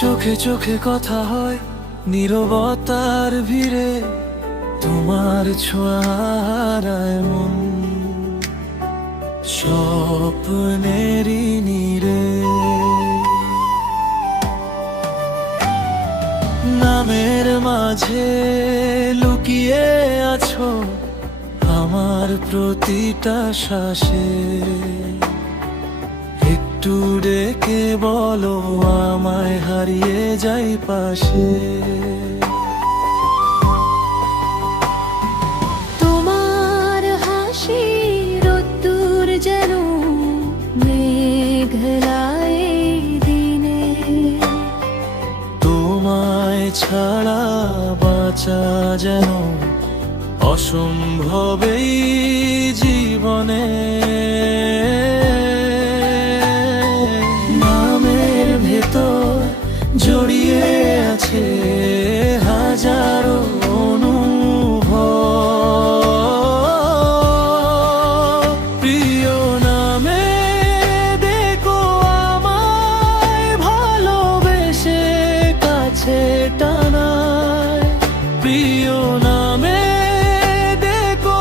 চোখে চোখে কথা হয় নীরবতার ভিড়ে, তোমার ছোঁয়ায় মন স্বপ্নেরই নীড়ে। নামের মাঝে লুকিয়ে আছো আমার প্রতিটা শ্বাসে, একটু ডেকে বলো আমায় হারিয়ে যাই পাশে। তোমার হাসি রোদ্দুর যেন মেঘলায় দিনে, তোমায় ছাড়া বাঁচা যেন অসম্ভব এই জীবনে। নামের ভেতর জড়িয়ে আছে হাজারো অনুভব, প্রিয় নামে দেখো আমায় ভালোবেসে কাছে টানায়। প্রিয় নামে দেখো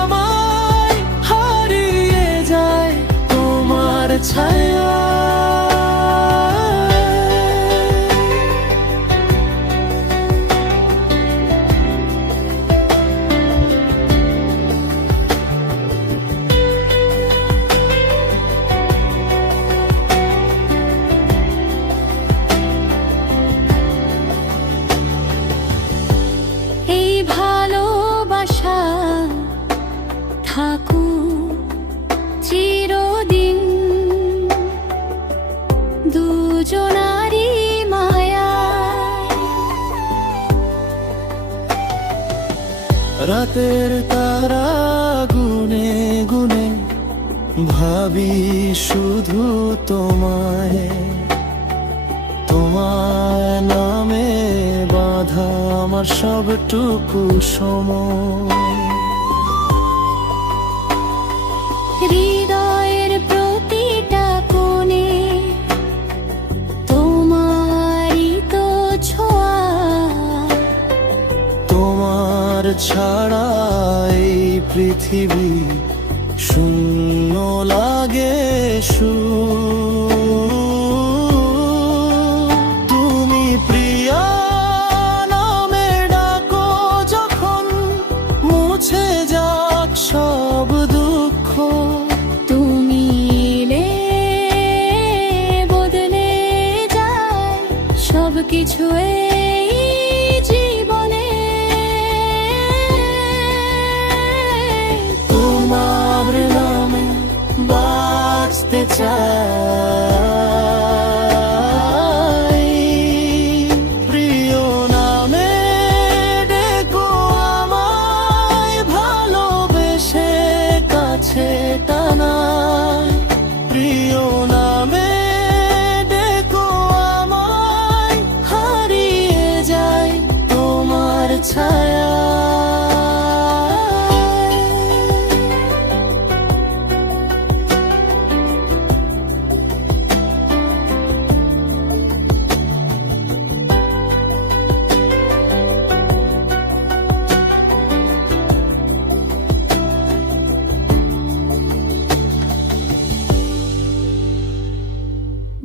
আমায় হারিয়ে যায় তোমার ছায়া। এই ভালোবাসা থাকুক চিরদিন দুজনারই মায়ায়। রাতের তারা গুনে গুনে ভাবি শুধু তোমায়, তোমার নামে বাঁধা আমার সবটুকু সময়। হৃদয়ের প্রতিটা কোণে তোমারই তো ছোঁয়া, তোমার ছাড়া এই পৃথিবী শূন্য লাগে তুমি প্রিয়া নামে ডাকো যখন মুছে যাক সব দুঃখ। তুমি এলে বদলে যায় সবকিছু এই জীবনে। তোমার নামে বাঁচতে চাই।